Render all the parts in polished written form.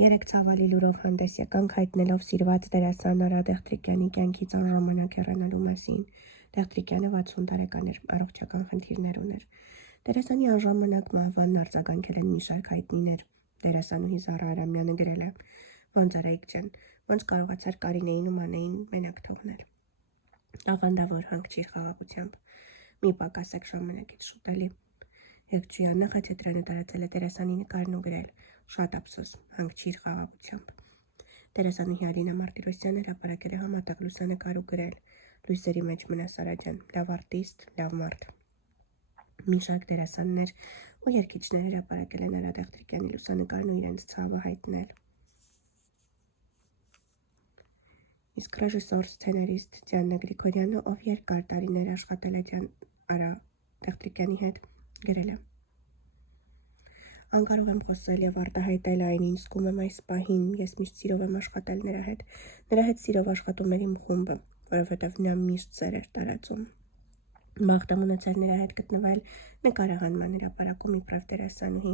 Երեք ցավալի լուրով հանդես եկանք հայտնելով սիրված դերասան Արա Դեղտրիկյանի կյանքից անժամանակ հեռանալու մասին։ Դեղտրիկյանը 60 տարեկան էր, առողջական խնդիրներ ուներ։ Դերասանի անժամանակ մահվանն արձագանքել են մի շարք հայտնիներ։ Դերասանուհի Զառա Արամյանը գրել է. «Ոնց արայիք ջան, ոնց կարողացար Կարինեին ու Մանեին մենակ թողնել։ Աղանդավոր հանգչիր խաղաղությամբ, մի պակասեք ժամանակից շուտ էլի»։ Եղջյուրյան նախաճետրանը տարածել է դերասանի նկարն ու գրել. «Շատ ափսոս, հանգչիր խաղաղությամբ»։ Դերասանուհի Ալինա Մարտիրոսյանը հրապարակել է համատեղ լուսանկար ու գրել. «Լույսերի մեջ մնաս Արա ջան, լավ արտիստ, լավ մարդ»։ Մի շարք դերասաններ ու երգիչներ հրապարակել են Արա Դեղտրիկյանի լուսանկարն ու իրենց ցավը հայտնել։ Իսկ ռեժիսոր, սցենարիստ Դիանա Գրիգորյանը, ով երկար տարիներ աշխատել է Արա Դեղտրիկյանի հետ, գրել է. «Անկարող եմ խոսել և արտահայտել այն, ինչ զգում եմ այս պահին, ես միշտ սիրով եմ աշխատել նրա հետ սիրով աշխատում էր իմ խումբը, որովհետև նա միշտ սեր էր տարածում։ Բախտ եմ ունեցել նրա հետ գտնվել նկարահանման հրապարակում իբրև դերասանուհի,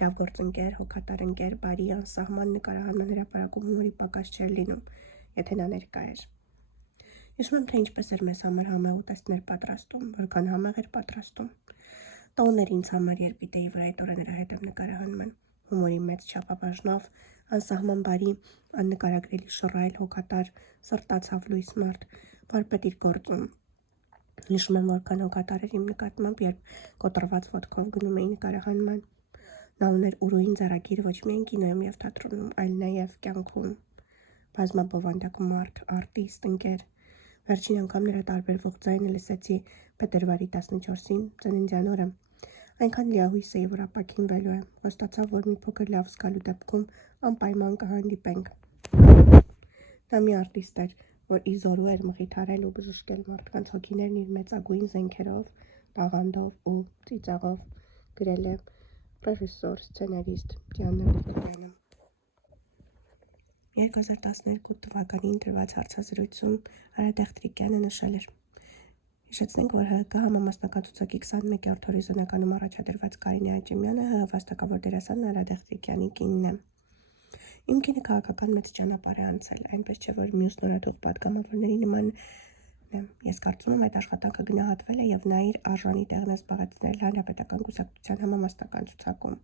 լավ գործընկեր, հոգատար ընկեր, բարի, անսահման նկարահանման հրապարակում հումորի պակաս չէր լինում, եթե նա ներկա էր։ Հիշում եմ, թե ինչպես էր մեզ համար համեղ ուտեստներ պատրաստում, որքան համեղ էր պատրաստում։ Տոն էր ինձ համար, երբ գիտեի, որ այդ օրը նրա հետ եմ նկարահանման։ Հումորի մեծ չափաբաժնով, անսահման բարի, աննկարագրելի շռայլ, հոգատար, սրտացավ լույս մարդ, վարպետ իր գործում։ Հիշում եմ, որքան հոգատար էր իմ նկատմամբ, երբ կոտրված ոտքով գնում էի նկարահանման։ Նա ուներ ուրույն ձեռագիր ոչ միայն կինոյում և թատրոնում, այլ նաև կյանքում։ Բազմաբովանդակ մարդ, արտիստ, ընկեր։ Վերջին անգամ նրա տարբերվող ձայնը լսեցի փետրվարի 14-ին, ծննդյան օրը։ Այնքան լիահույս էի, որ ապաքինվելու է, խոստացավ, որ մի փոքր լավ զգալու դեպքում անպայման կհանդիպենք։ Նա մի արտիստ էր, որ իր զորու էր մխիթարել ու բժշկել մարդկանց հոգիներն իր մեծագույն զենքերով, տաղանդով ու ծիծաղով, գրել է ռեժիսոր, սցենարիստ Դիանա Գրիգորյանը։ 2012 թվականին տրված հարցազրույցում Արա Դեղտրիկյանը նշել էր. «Հիշեցնենք, որ ՀՀԿ համամասնական ցուցակի 21-րդ հորիզոնականում առաջադրված Կարինե Աճեմյանը ՀՀ վաստակավոր դերասան Արա Դեղտրիկյանի կինն է։ Իմ կինը քաղաքական մեծ ճանապարհ է անցել, այնպես չէ, որ մյուս նորաթուխ պատգամավորների նման է։ Ես կարծում եմ, այդ աշխատանքը գնահատվել է և նա իր արժանի տեղն է զբաղեցնել Հանրապետական կուսակցության համամասնական ցուցակում։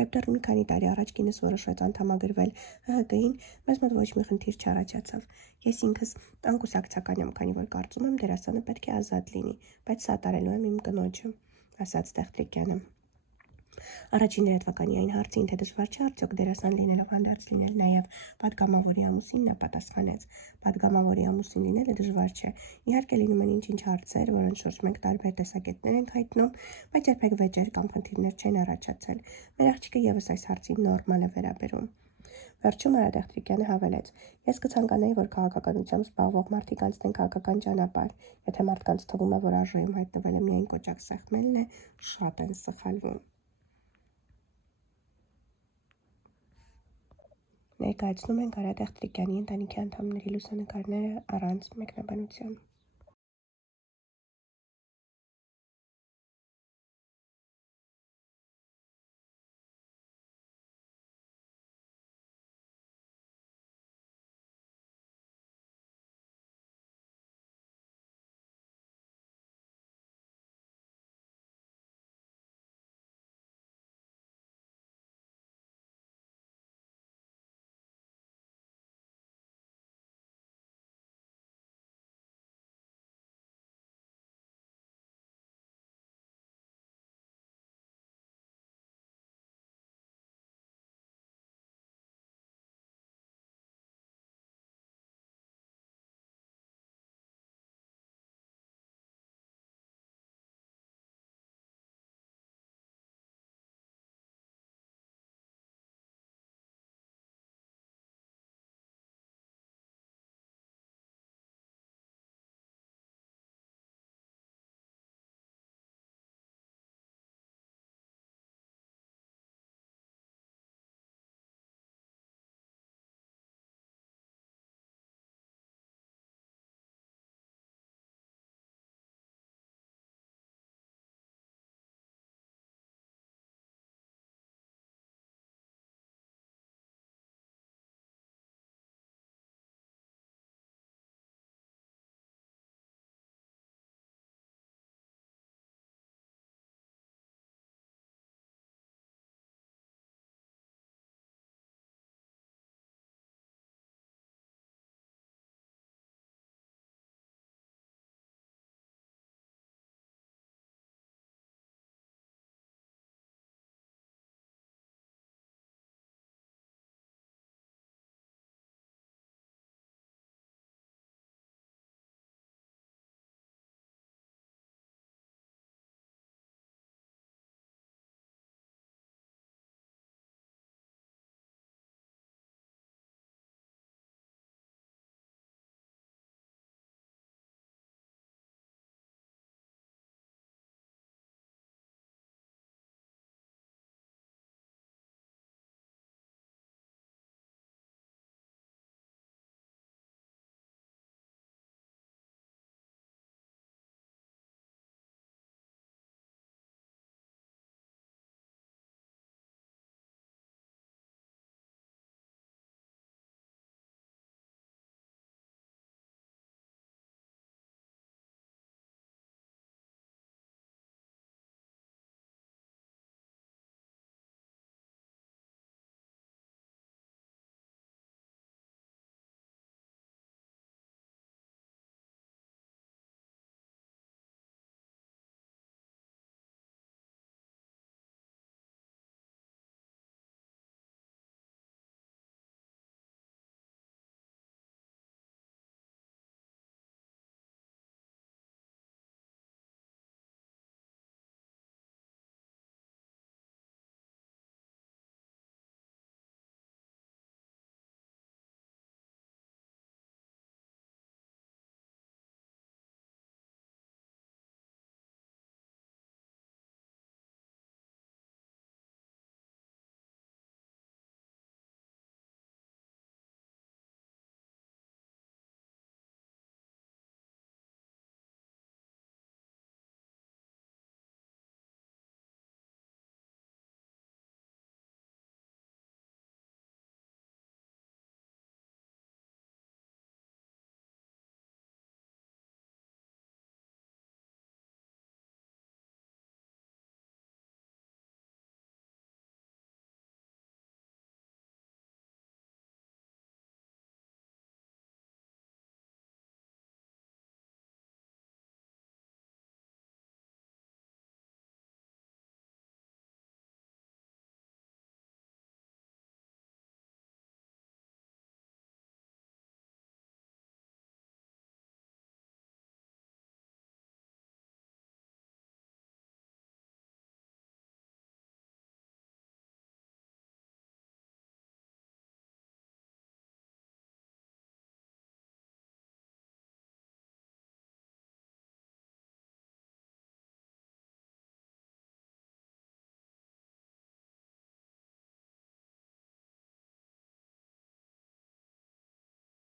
Երբ դեռ մի քանի տարի առաջ կինս որոշեց անդամագրվել ՀՀԿ-ին, մեզ մոտ ոչ մի խնդիր չառաջացավ։ Ես ինքս անկուսակցական եմ, քանի որ կարծում եմ դերասանը պետք է ազատ լինի, բայց սատարելու եմ իմ կնոջը», ասաց Դեղտրիկյանը։ Առաջին լրատվականի այն հարցին, թե դժվար չէ արդյոք դերասան լինելով հանդերձ լինել նաև պատգամավորի ամուսին, նա պատասխանեց. «Պատգամավորի ամուսին լինելը դժվար չէ։ Իհարկե լինում են ինչ-ինչ հարցեր, որոնց շուրջ մենք տարբեր տեսակետներ ենք հայտնում, բայց երբեք վեճեր կամ խնդիրներ չեն առաջացել։ Մեր աղջիկը ևս այս հարցին նորմալ է վերաբերում»։ Վերջում Արա Դեղտրիկյանը հավելեց. «Ես կցանկանայի, որ քաղաքականությամբ զբաղվող մարդիկ անցնեն քաղաքական ճանապարհ։ Եթե մարդկանց թվում է, որ արժեում հայտնվելը միայն կոճակ սեղմելն է, շատ են սխալվում»։ Ներկայացնում ենք Արա Դեղտրիկյանի ընտանիքի անդամների լուսանկարները առանց մեկնաբանության։